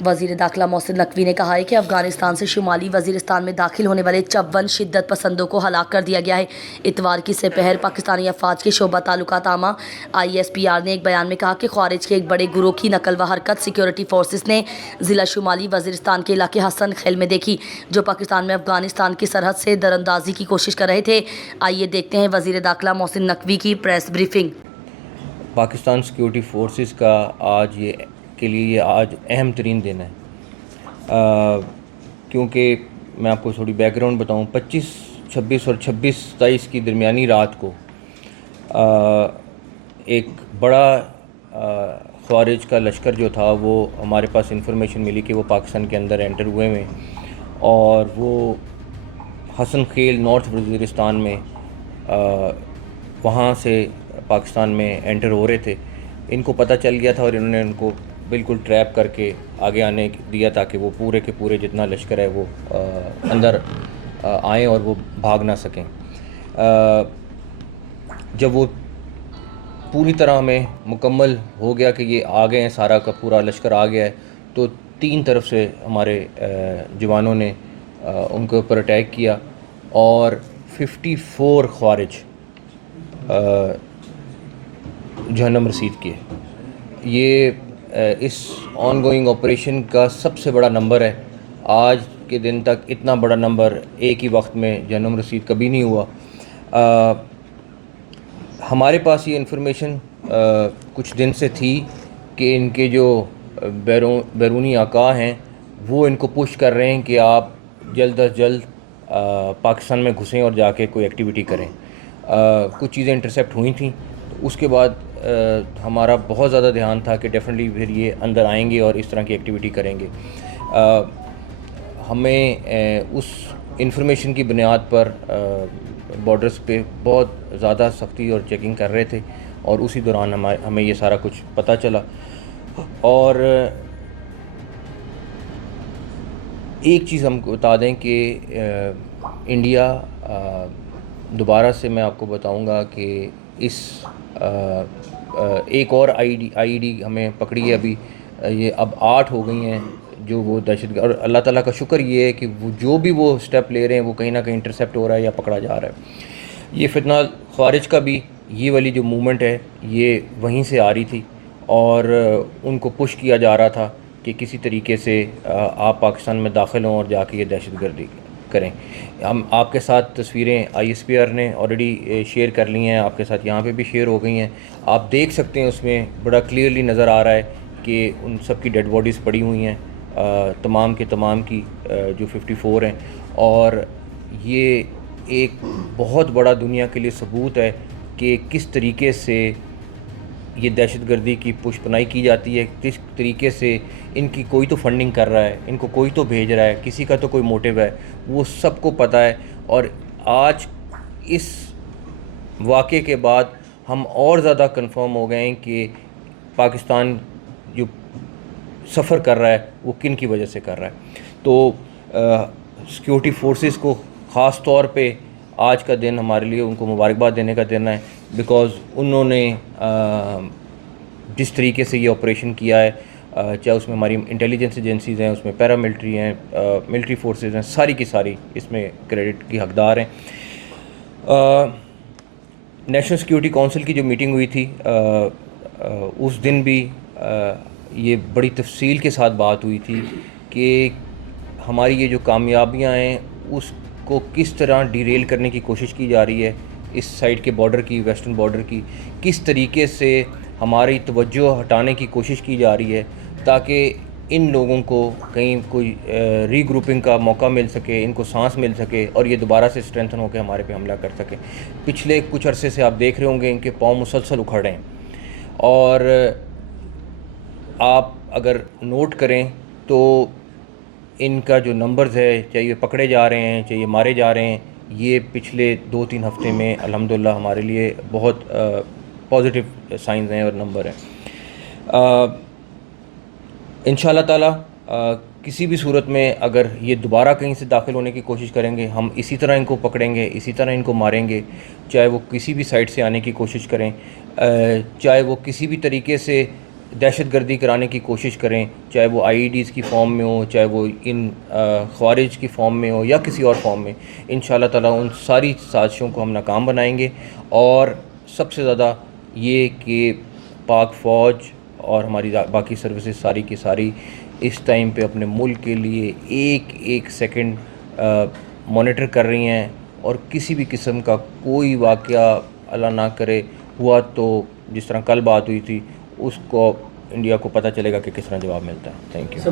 وزیر داخلہ محسن نقوی نے کہا ہے کہ افغانستان سے شمالی وزیرستان میں داخل ہونے والے 54 شدت پسندوں کو ہلاک کر دیا گیا ہے۔ اتوار کی سپہر پاکستانی افواج کے شعبہ تعلقات عامہ ISPR نے ایک بیان میں کہا کہ خارج کے ایک بڑے گروہ کی نقل و حرکت سیکیورٹی فورسز نے ضلع شمالی وزیرستان کے علاقے حسن خیل میں دیکھی، جو پاکستان میں افغانستان کی سرحد سے دراندازی کی کوشش کر رہے تھے۔ آئیے دیکھتے ہیں وزیر داخلہ محسن نقوی کی press briefing. Pakistan security forces کا آج یہ اہم ترین دن ہے، کیونکہ میں آپ کو تھوڑی بیک گراؤنڈ بتاؤں۔ 25، 26 اور 26، 27 کی درمیانی رات کو ایک بڑا خارج کا لشکر جو تھا، وہ ہمارے پاس انفارمیشن ملی کہ وہ پاکستان کے اندر انٹر ہوئے ہیں اور وہ حسن خیل نارتھ وزیرستان میں وہاں سے پاکستان میں انٹر ہو رہے تھے۔ ان کو پتہ چل گیا تھا اور انہوں نے ان کو بالکل ٹریپ کر کے آگے آنے دیا تاکہ وہ پورے کے پورے جتنا لشکر ہے وہ اندر آئیں اور وہ بھاگ نہ سکیں۔ جب وہ پوری طرح میں مکمل ہو گیا کہ یہ آ گئے ہیں، سارا کا پورا لشکر آ گیا ہے، تو 3 طرف سے ہمارے جوانوں نے ان کے اوپر اٹیک کیا اور 54 خوارج جہنم رسید کیے۔ یہ اس آن گوئنگ آپریشن کا سب سے بڑا نمبر ہے۔ آج کے دن تک اتنا بڑا نمبر ایک ہی وقت میں جہنم رسید کبھی نہیں ہوا۔ ہمارے پاس یہ انفارمیشن کچھ دن سے تھی کہ ان کے جو بیرونی آقا ہیں وہ ان کو پش کر رہے ہیں کہ آپ جلد از جلد پاکستان میں گھسیں اور جا کے کوئی ایکٹیویٹی کریں۔ کچھ چیزیں انٹرسیپٹ ہوئی تھیں، اس کے بعد ہمارا بہت زیادہ دھیان تھا کہ ڈیفینیٹلی پھر یہ اندر آئیں گے اور اس طرح کی ایکٹیویٹی کریں گے۔ ہمیں اس انفارمیشن کی بنیاد پر بارڈرز پہ بہت زیادہ سختی اور چیکنگ کر رہے تھے اور اسی دوران ہمیں یہ سارا کچھ پتہ چلا۔ اور ایک چیز ہم کو بتا دیں کہ انڈیا دوبارہ سے میں آپ کو بتاؤں گا کہ اس ایک اور آئی ڈی ہمیں پکڑی ہے ابھی، یہ اب 8 ہو گئی ہیں جو وہ دہشت گرد، اور اللہ تعالیٰ کا شکر یہ ہے کہ وہ جو بھی وہ اسٹیپ لے رہے ہیں وہ کہیں نہ کہیں انٹرسیپٹ ہو رہا ہے یا پکڑا جا رہا ہے۔ یہ فتنہ خارج کا بھی یہ والی جو موومنٹ ہے یہ وہیں سے آ رہی تھی اور ان کو پش کیا جا رہا تھا کہ کسی طریقے سے آپ پاکستان میں داخل ہوں اور جا کے یہ دہشت گردی کریں۔ ہم آپ کے ساتھ تصویریں ISPR نے آلریڈی شیئر کر لی ہیں، آپ کے ساتھ یہاں پہ بھی شیئر ہو گئی ہیں۔ آپ دیکھ سکتے ہیں اس میں بڑا کلیئرلی نظر آ رہا ہے کہ ان سب کی ڈیڈ باڈیز پڑی ہوئی ہیں، تمام کے تمام کی جو 54 ہیں، اور یہ ایک بہت بڑا دنیا کے لیے ثبوت ہے کہ کس طریقے سے یہ دہشت گردی کی پش پناہی کی جاتی ہے، کس طریقے سے ان کی کوئی تو فنڈنگ کر رہا ہے، ان کو کوئی تو بھیج رہا ہے، کسی کا تو کوئی موٹیو ہے، وہ سب کو پتہ ہے۔ اور آج اس واقعے کے بعد ہم اور زیادہ کنفرم ہو گئے ہیں کہ پاکستان جو سفر کر رہا ہے وہ کن کی وجہ سے کر رہا ہے۔ تو سیکیورٹی فورسز کو خاص طور پہ آج کا دن ہمارے لیے ان کو مبارکباد دینے کا دن ہے، بیکاز انہوں نے جس طریقے سے یہ آپریشن کیا ہے، چاہے اس میں ہماری انٹیلیجنس ایجنسیز ہیں، اس میں پیراملٹری ہیں، ملٹری فورسز ہیں، ساری کی ساری اس میں کریڈٹ کی حقدار ہیں۔ نیشنل سیکیورٹی کونسل کی جو میٹنگ ہوئی تھی اس دن بھی یہ بڑی تفصیل کے ساتھ بات ہوئی تھی کہ ہماری یہ جو کامیابیاں ہیں اس کو کس طرح ڈیریل کرنے کی کوشش کی جا رہی ہے، اس سائڈ کے بارڈر کی، ویسٹرن بارڈر کی، کس طریقے سے ہماری توجہ ہٹانے کی کوشش کی جا رہی ہے تاکہ ان لوگوں کو کہیں کوئی ری گروپنگ کا موقع مل سکے، ان کو سانس مل سکے اور یہ دوبارہ سے اسٹرینتھن ہو کے ہمارے پہ حملہ کر سکے۔ پچھلے کچھ عرصے سے آپ دیکھ رہے ہوں گے ان کے پاؤں مسلسل اکھڑ رہے ہیں، اور آپ اگر نوٹ کریں تو ان کا جو نمبرز ہے، چاہے یہ پکڑے جا رہے ہیں چاہے یہ مارے جا رہے ہیں، یہ پچھلے 2-3 ہفتے میں الحمدللہ ہمارے لیے بہت پازیٹیو سائنز ہیں اور نمبر ہیں۔ انشاءاللہ تعالیٰ کسی بھی صورت میں اگر یہ دوبارہ کہیں سے داخل ہونے کی کوشش کریں گے، ہم اسی طرح ان کو پکڑیں گے، اسی طرح ان کو ماریں گے، چاہے وہ کسی بھی سائڈ سے آنے کی کوشش کریں، چاہے وہ کسی بھی طریقے سے دہشت گردی کرانے کی کوشش کریں، چاہے وہ IEDs کی فارم میں ہو، چاہے وہ ان خوارج کی فارم میں ہو یا کسی اور فارم میں، انشاءاللہ تعالیٰ ان ساری سازشوں کو ہم ناکام بنائیں گے. اور سب سے زیادہ یہ کہ پاک فوج اور ہماری باقی سروسز ساری کی ساری اس ٹائم پہ اپنے ملک کے لیے ایک ایک سیکنڈ مانیٹر کر رہی ہیں، اور کسی بھی قسم کا کوئی واقعہ اللہ نہ کرے ہوا تو جس طرح کل بات ہوئی تھی اس کو انڈیا کو پتہ چلے گا کہ کس طرح جواب ملتا ہے. Thank you.